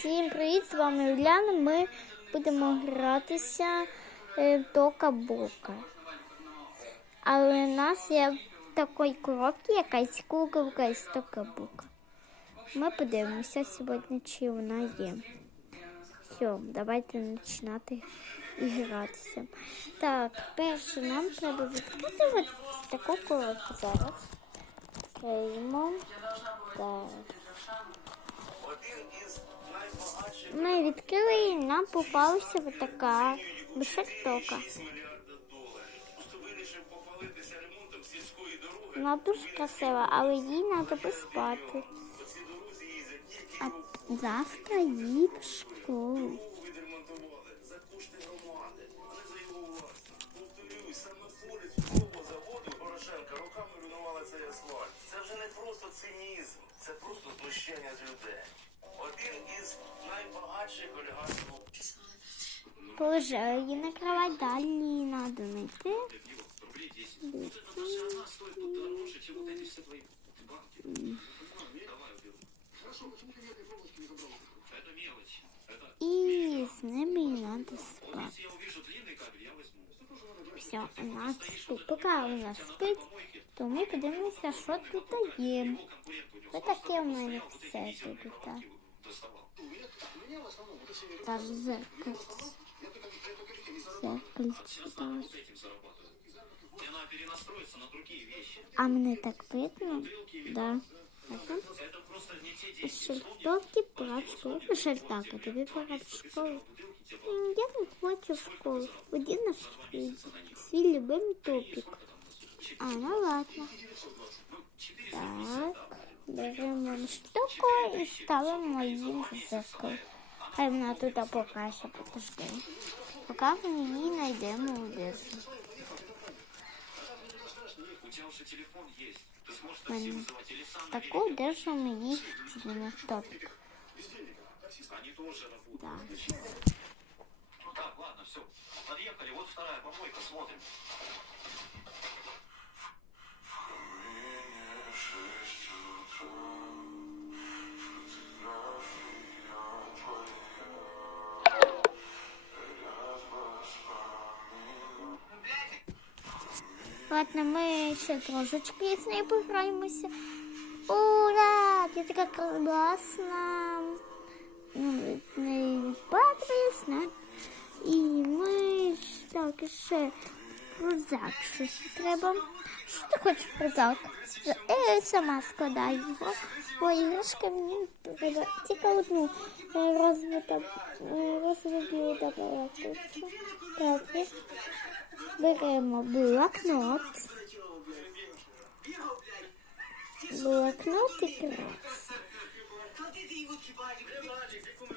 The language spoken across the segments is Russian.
Всім привіт! З вами Уляна. Ми будемо гратися е, в Тока-Бока. Але у нас є в такій коробці якась куколка із Тока-Бока. Ми подивимося сьогодні, чи вона є. Все, давайте починати гратися. Так, перше нам треба відкрити от таку коробку зараз. Відкриємо. Так. Ми відкрили і нам попалася така бешектока. Вона дуже красива, але їй треба поспати. А завтра їй в школу. Просто цинізм, це просто знущання з людей. Один із найбагатших олігархів. Положили її на кровать, далі її треба знайти. І з ними їй треба спати. Все, вона спить. Поки вона спить, то ми подивимося, що тут є. Ось таке в мене все тут. Так, зеркальце. Зеркальце, так. А мене так видно? Да. Ага. Шельтовки пора в школу. Ну, Шельтак, а тобі пора в школу. М, Я не хочу в школу. Ході на свій, свій любимий топік. А, ну ладно. Так, беремо штуку і ставимо її в зеркало. Хай вона тут покаже, подожди. Поки ми її знайдемо у дирку. Мене. Таку держимо її в стіні, в топік. Да. Ну так, ладно, все. Подъехали, вот вторая помойка, смотрим. Ладно, ми ще трошечки з нею пограємося. Ура! Я така класна. Ну, від неї відпатрююсь, І ми ж так ще прозак щось треба. Що ти хочеш прозак? Я сама складаю його. Бо іграшка мені треба тільки одну е, розвита, е, розвитку добавити. Так, Беремо блокнот. Блокнот і крас.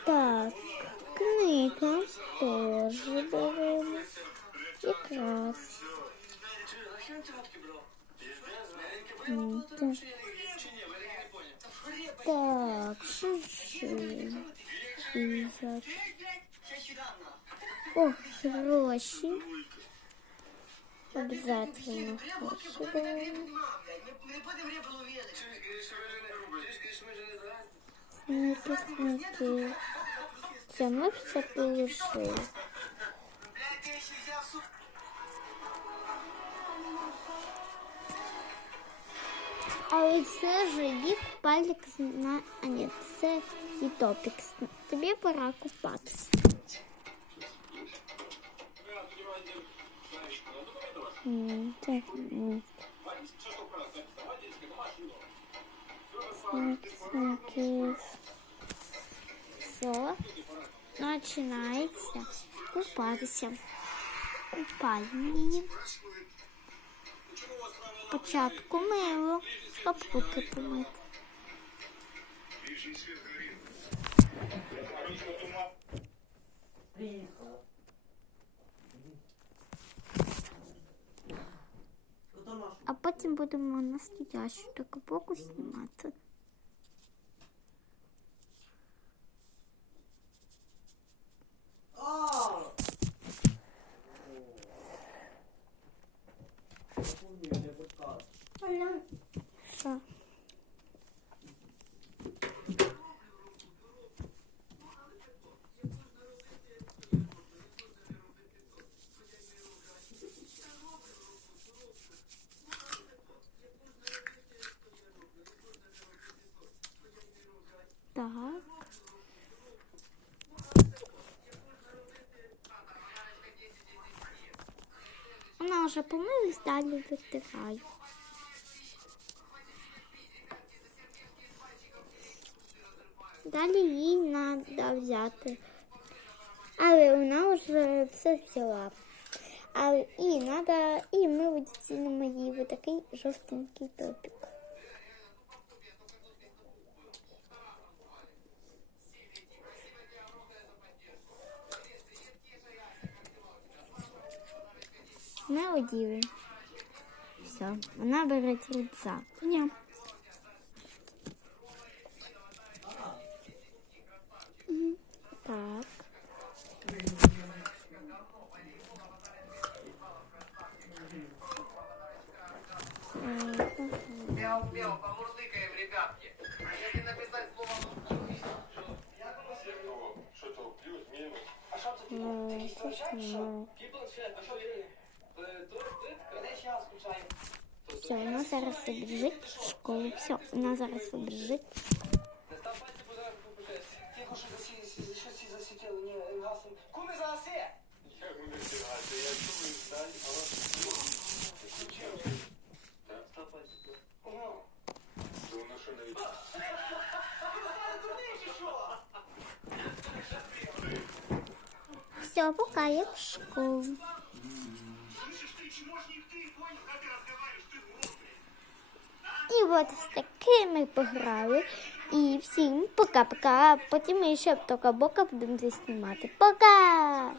Так, книга теж беремо. І крас. М, Так, так що ще? взяти? О, гроші. Обязательно гроші беремо. Сники, сники. Це ми все положили. Але це ж їх палік на... А ні, це і топік. Тобі пора купатися. М, Так, ні. Сники. Все. Починається купатися. Купальні. її. Спочатку мило, щоб руки помити. А потім будемо на слідящу таку боку знімати. Що? Вже помилась, далі витираю. Далі їй треба взяти. Але вона вже все взяла. Але і треба, і ми виділимо її в такий жовтенький топік. оділи. Все, вона бере рюкзак. Ні. Мгм. Так. Мяу-мяу, помурлыкаем, ребятки. А если написать слово Що то плюс, мінус? А що це Ну, Такий стражак, що? ну. А що ти? Мене ще раз включаю. Все, вона зараз побіжить в школу. Все, вона зараз побіжить. Став пальці, бо зараз попишеш. Тихо, що засі- що ці засвітили, ні, гасом. Куми загаси! Як мене втягати? Я чую стань, але... Став пальці. То воно що навіть... Все, пока я в школу. І от з такими пограли. І всім пока-пока. Потім ми ще в тока бока будемо знімати. Пока!